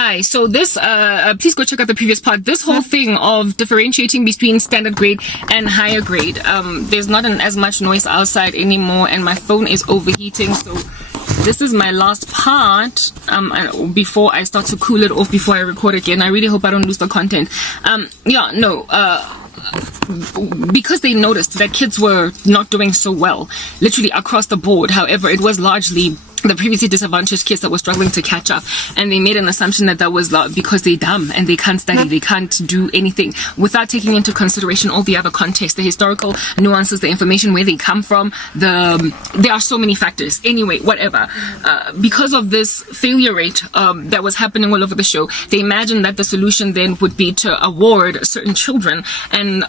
Hi. So this, please go check out the previous part. This whole thing of differentiating between standard grade and higher grade, there's not as much noise outside anymore, and my phone is overheating. So this is my last part before I start to cool it off before I record again. I really hope I don't lose the content. Because they noticed that kids were not doing so well, literally across the board. However, it was largely the previously disadvantaged kids that were struggling to catch up, and they made an assumption that that was because they're dumb and they can't study, they can't do anything, without taking into consideration all the other context, the historical nuances, the information, where they come from. There are so many factors. Anyway, whatever. Because of this failure rate that was happening all over the show, they imagined that the solution then would be to award certain children an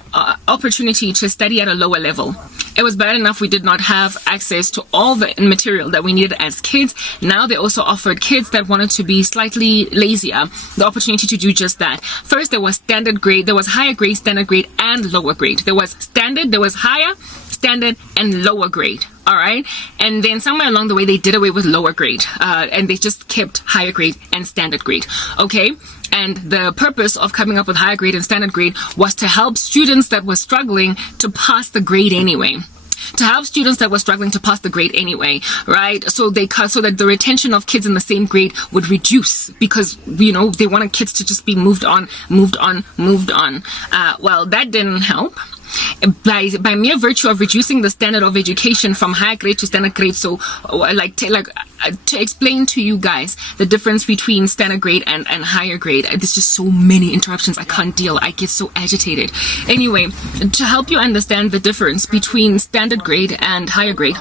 opportunity to study at a lower level. It was bad enough we did not have access to all the material that we needed as kids. Now they also offered kids that wanted to be slightly lazier the opportunity to do just that. First, there was standard grade, there was higher grade, standard grade, and lower grade. There was standard, there was higher, standard, and lower grade. All right, and then somewhere along the way they did away with lower grade, and they just kept higher grade and standard grade. Okay. And the purpose of coming up with higher grade and standard grade was to help students that were struggling to pass the grade anyway. To help students that were struggling to pass the grade anyway, right? So that the retention of kids in the same grade would reduce, because, you know, they wanted kids to just be moved on. Well, that didn't help. By mere virtue of reducing the standard of education from higher grade to standard grade. So to explain to you guys the difference between standard grade and higher grade, there's just so many interruptions, I can't deal, I get so agitated. Anyway, to help you understand the difference between standard grade and higher grade,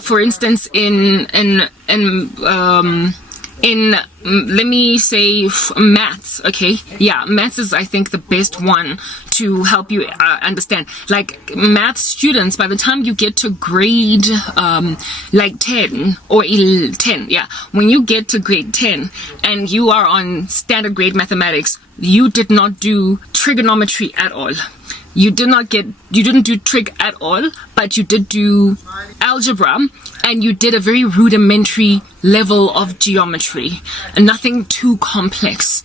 for instance, in let me say maths. Okay, yeah, maths is, I think, the best one to help you understand. Like, math students, by the time you get to grade like 10 or 10, yeah, when you get to grade 10 and you are on standard grade mathematics, you did not do trigonometry at all. You didn't do trig at all, but you did do algebra, and you did a very rudimentary level of geometry, nothing too complex,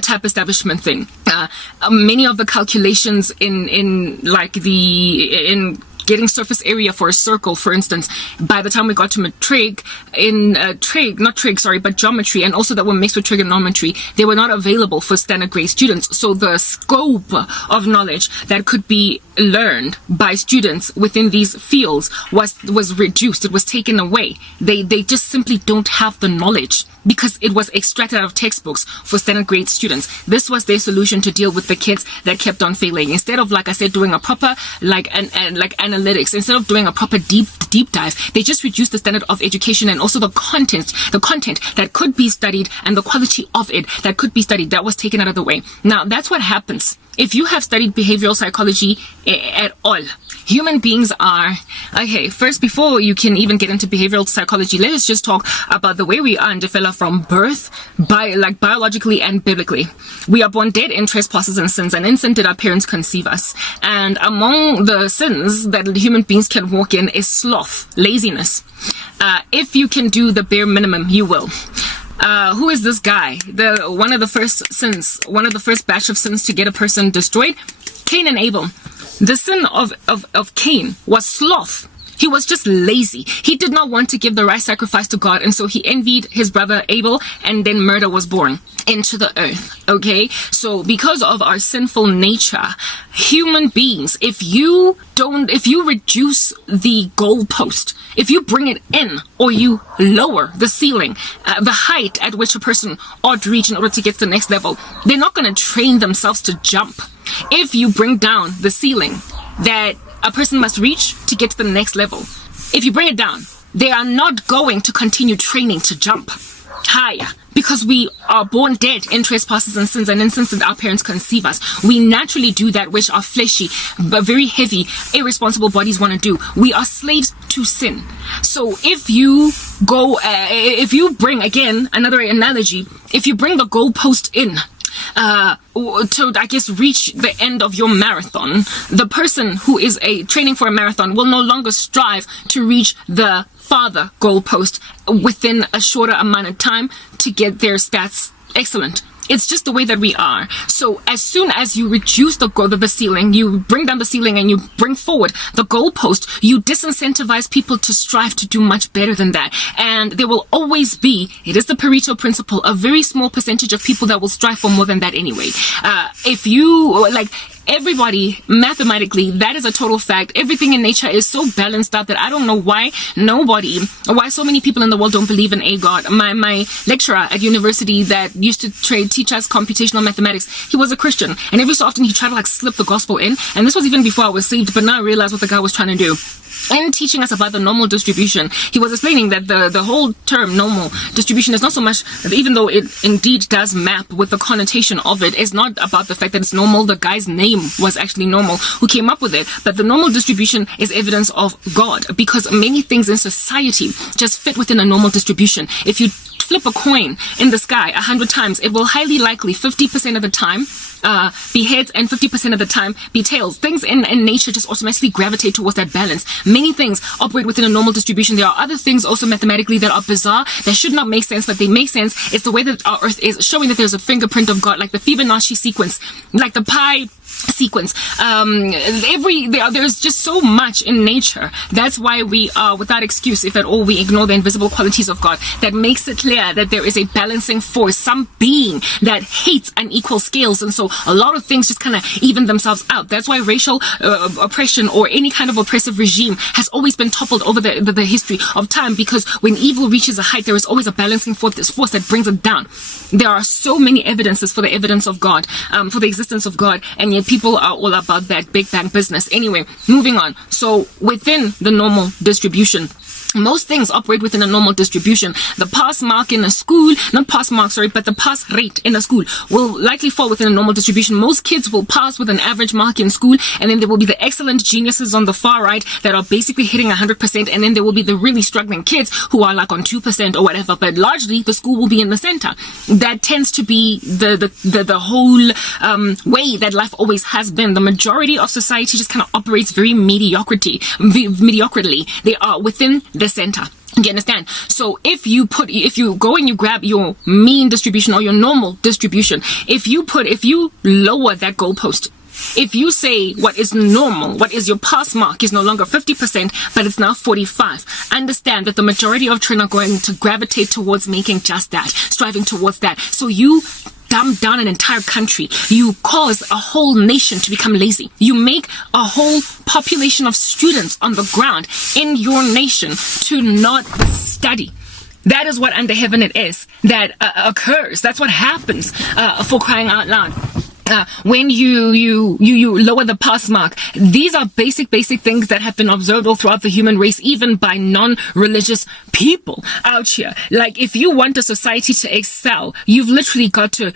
type establishment thing. Many of the calculations in getting surface area for a circle, for instance, by the time we got to geometry, and also that were mixed with trigonometry, they were not available for standard grade students. So the scope of knowledge that could be learned by students within these fields was reduced. It was taken away. They just simply don't have the knowledge, because it was extracted out of textbooks for standard grade students. This was their solution to deal with the kids that kept on failing. Instead of, like I said, doing a proper analytics, instead of doing a proper deep dive, they just reduced the standard of education, and also the content that could be studied and the quality of it that could be studied, that was taken out of the way. Now, that's what happens if you have studied behavioral psychology at all. Human beings are, okay, first, before you can even get into behavioral psychology, let us just talk about the way we are and develop from birth, biologically and biblically. We are born dead in trespasses and sins, and in sin did our parents conceive us. And among the sins that human beings can walk in is sloth, laziness. If you can do the bare minimum, you will. Who is this guy? One of the first batch of sins to get a person destroyed? Cain and Abel. The sin of Cain was sloth. He was just lazy. He did not want to give the right sacrifice to God, and so he envied his brother Abel, and then murder was born into the earth. Okay? So because of our sinful nature, human beings, if you reduce the goalpost, if you bring it in, or you lower the ceiling, the height at which a person ought to reach in order to get to the next level, they're not going to train themselves to jump. If you bring down the ceiling that a person must reach to get to the next level, if you bring it down, they are not going to continue training to jump higher, because we are born dead in trespasses and sins, and in sins did our parents conceive us. We naturally do that which our fleshy, but very heavy, irresponsible bodies want to do. We are slaves to sin. So if you bring, again, another analogy, if you bring the goalpost in, to, I guess, reach the end of your marathon, the person who is training for a marathon will no longer strive to reach the farther goalpost within a shorter amount of time to get their stats excellent. It's just the way that we are. So as soon as you reduce the ceiling, you bring down the ceiling and you bring forward the goalpost, you disincentivize people to strive to do much better than that. And there will always be, it is the Pareto principle, a very small percentage of people that will strive for more than that anyway. If you, like, everybody, mathematically, that is a total fact. Everything in nature is so balanced out that I don't know why so many people in the world don't believe in a God. My lecturer at university that used to teach us computational mathematics, he was a Christian, and every so often he tried to like slip the gospel in, and this was even before I was saved, but now I realize what the guy was trying to do. In teaching us about the normal distribution, he was explaining that the whole term normal distribution is not so much, even though it indeed does map with the connotation of it, is not about the fact that it's normal. The guy's name was actually Normal, who came up with it. But the normal distribution is evidence of God, because many things in society just fit within a normal distribution. If you flip a coin in the sky 100 times, it will highly likely 50% of the time be heads and 50% of the time be tails. Things in nature just automatically gravitate towards that balance. Many things operate within a normal distribution. There are other things also mathematically that are bizarre, that should not make sense, but they make sense. It's the way that our Earth is, showing that there's a fingerprint of God, like the Fibonacci sequence, like the pi sequence. There's just so much in nature. That's why we are, without excuse, if at all, we ignore the invisible qualities of God. That makes it clear that there is a balancing force, some being that hates unequal scales, and so a lot of things just kind of even themselves out. That's why racial oppression or any kind of oppressive regime has always been toppled over the history of time, because when evil reaches a height, there is always a balancing force that brings it down. There are so many evidences for the evidence of God, for the existence of God, and yet people are all about that Big Bang business. Anyway, moving on. So within the normal distribution, most things operate within a normal distribution. The pass mark in a school, not pass mark, sorry, but the pass rate in a school will likely fall within a normal distribution. Most kids will pass with an average mark in school, and then there will be the excellent geniuses on the far right that are basically hitting 100%, and then there will be the really struggling kids who are like on 2% or whatever, but largely the school will be in the center. That tends to be the whole way that life always has been. The majority of society just kind of operates very mediocrely. They are within the center. You understand? So if you go and you grab your mean distribution or your normal distribution, if you lower that goalpost, if you say what is normal, what is your pass mark is no longer 50%, but it's now 45, understand that the majority of children are going to gravitate towards making just that, striving towards that. So you dumb down an entire country. You cause a whole nation to become lazy. You make a whole population of students on the ground in your nation to not study. That is what under heaven it is that occurs. That's what happens, for crying out loud. When you lower the pass mark, these are basic things that have been observed all throughout the human race, even by non-religious people out here. Like, if you want a society to excel, you've literally got to,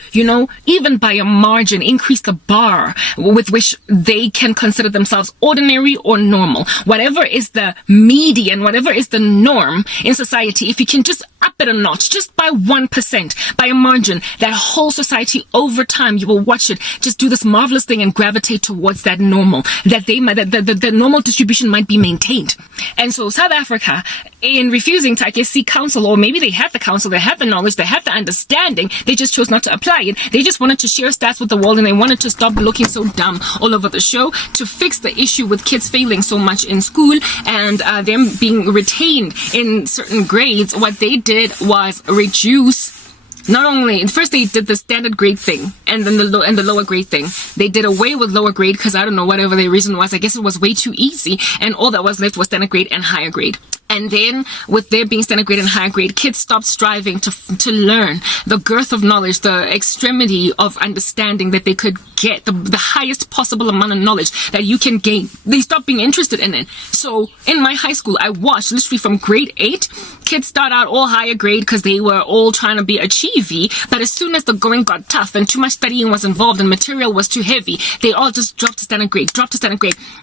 even by a margin, increase the bar with which they can consider themselves ordinary or normal. Whatever is the median, whatever is the norm in society, if you can just up it a notch, just by 1%, by a margin, that whole society over time, you will watch it just do this marvelous thing and gravitate towards that normal, that the normal distribution might be maintained. And so South Africa, in refusing to, I guess, seek counsel, or maybe they had the counsel, they had the knowledge, they had the understanding, they just chose not to apply it. They just wanted to share stats with the world, and they wanted to stop looking so dumb all over the show, to fix the issue with kids failing so much in school and them being retained in certain grades. What they did was reduce. Not only, first they did the standard grade thing, and then the lower grade thing. They did away with lower grade because, I don't know, whatever the reason was, I guess it was way too easy, and all that was left was standard grade and higher grade. And then, with there being standard grade and higher grade, kids stopped striving to learn the girth of knowledge, the extremity of understanding that they could get, the highest possible amount of knowledge that you can gain. They stopped being interested in it. So, in my high school, I watched literally from grade 8, kids start out all higher grade because they were all trying to be achievey, but as soon as the going got tough and too much studying was involved and material was too heavy, they all just dropped to standard grade.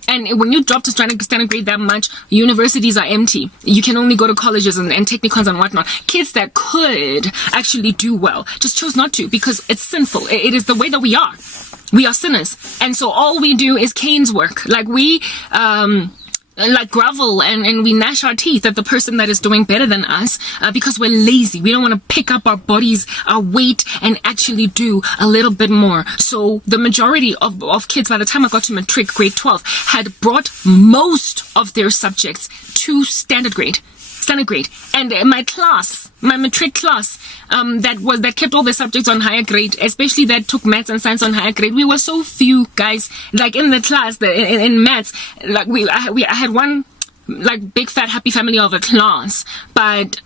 And when you drop to standard grade that much, universities are empty. You can only go to colleges and technicons and whatnot. Kids that could actually do well just chose not to, because it's sinful. It is the way that we are. We are sinners. And so all we do is Cain's work. Like, we like grovel and we gnash our teeth at the person that is doing better than us because we're lazy. We don't want to pick up our bodies, our weight, and actually do a little bit more. So the majority of kids, by the time I got to matric, grade 12, had brought most of their subjects to standard grade. And my class, my matric class, that kept all the subjects on higher grade, especially that took maths and science on higher grade. We were so few guys, like in the class, in maths, like I had one like big fat happy family of a class, but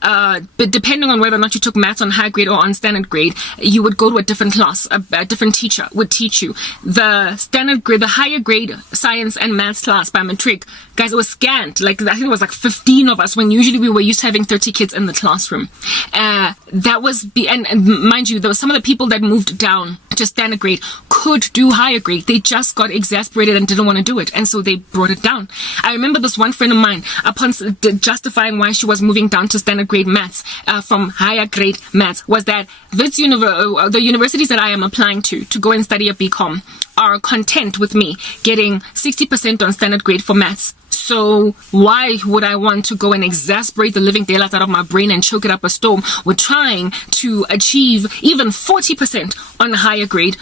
depending on whether or not you took maths on high grade or on standard grade, you would go to a different class. A different teacher would teach you. The standard grade, the higher grade science and maths class by matric, guys, it was scant. Like I think it was like 15 of us when usually we were used to having 30 kids in the classroom. That was and mind you, there were some of the people that moved down to standard grade could do higher grade. They just got exasperated and didn't want to do it, and so they brought it down. I remember this one friend of mine, upon justifying why she was moving down to standard grade maths from higher grade maths, was that the universities that I am applying to go and study a BCom are content with me getting 60% on standard grade for maths. So why would I want to go and exasperate the living daylights out of my brain and choke it up a storm with trying to achieve even 40% on a higher grade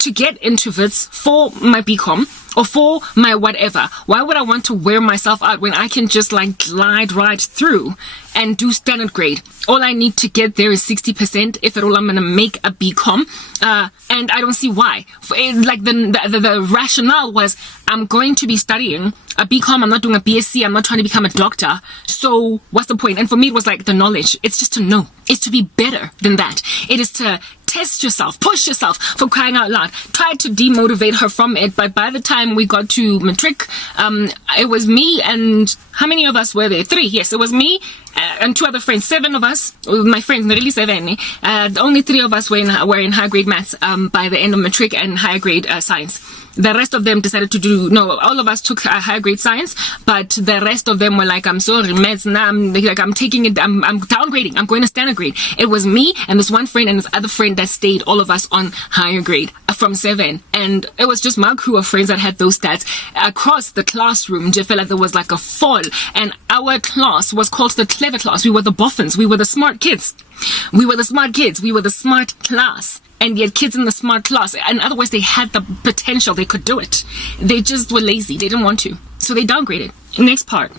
to get into Wits for my BCom or for my whatever? Why would I want to wear myself out when I can just like glide right through and do standard grade? All I need to get there is 60% if at all I'm going to make a BCom. And I don't see why. Like the rationale was, I'm going to be studying a BCom, I'm not doing a BSc, I'm not trying to become a doctor. So what's the point? And for me, it was like the knowledge. It's just to know. It's to be better than that. It is to test yourself, push yourself, for crying out loud. Tried to demotivate her from it, but by the time we got to matric, it was me and how many of us were there? 3. Yes, it was me and 2 other friends. 7 of us, my friends, really 7. Only 3 of us were in high grade maths by the end of matric and higher grade science. The rest of them decided to do, no, all of us took a higher grade science, but the rest of them were like, I'm sorry, maths, nah, I'm taking it, I'm downgrading, I'm going to standard grade. It was me and this one friend and this other friend that stayed, all of us on higher grade from 7. And it was just my crew of friends that had those stats. Across the classroom, I felt like there was like a fall, and our class was called the clever class. We were the boffins. We were the smart kids. We were the smart kids. We were the smart class. And yet kids in the smart class, in other words, they had the potential, they could do it. They just were lazy, they didn't want to. So they downgraded. Next part.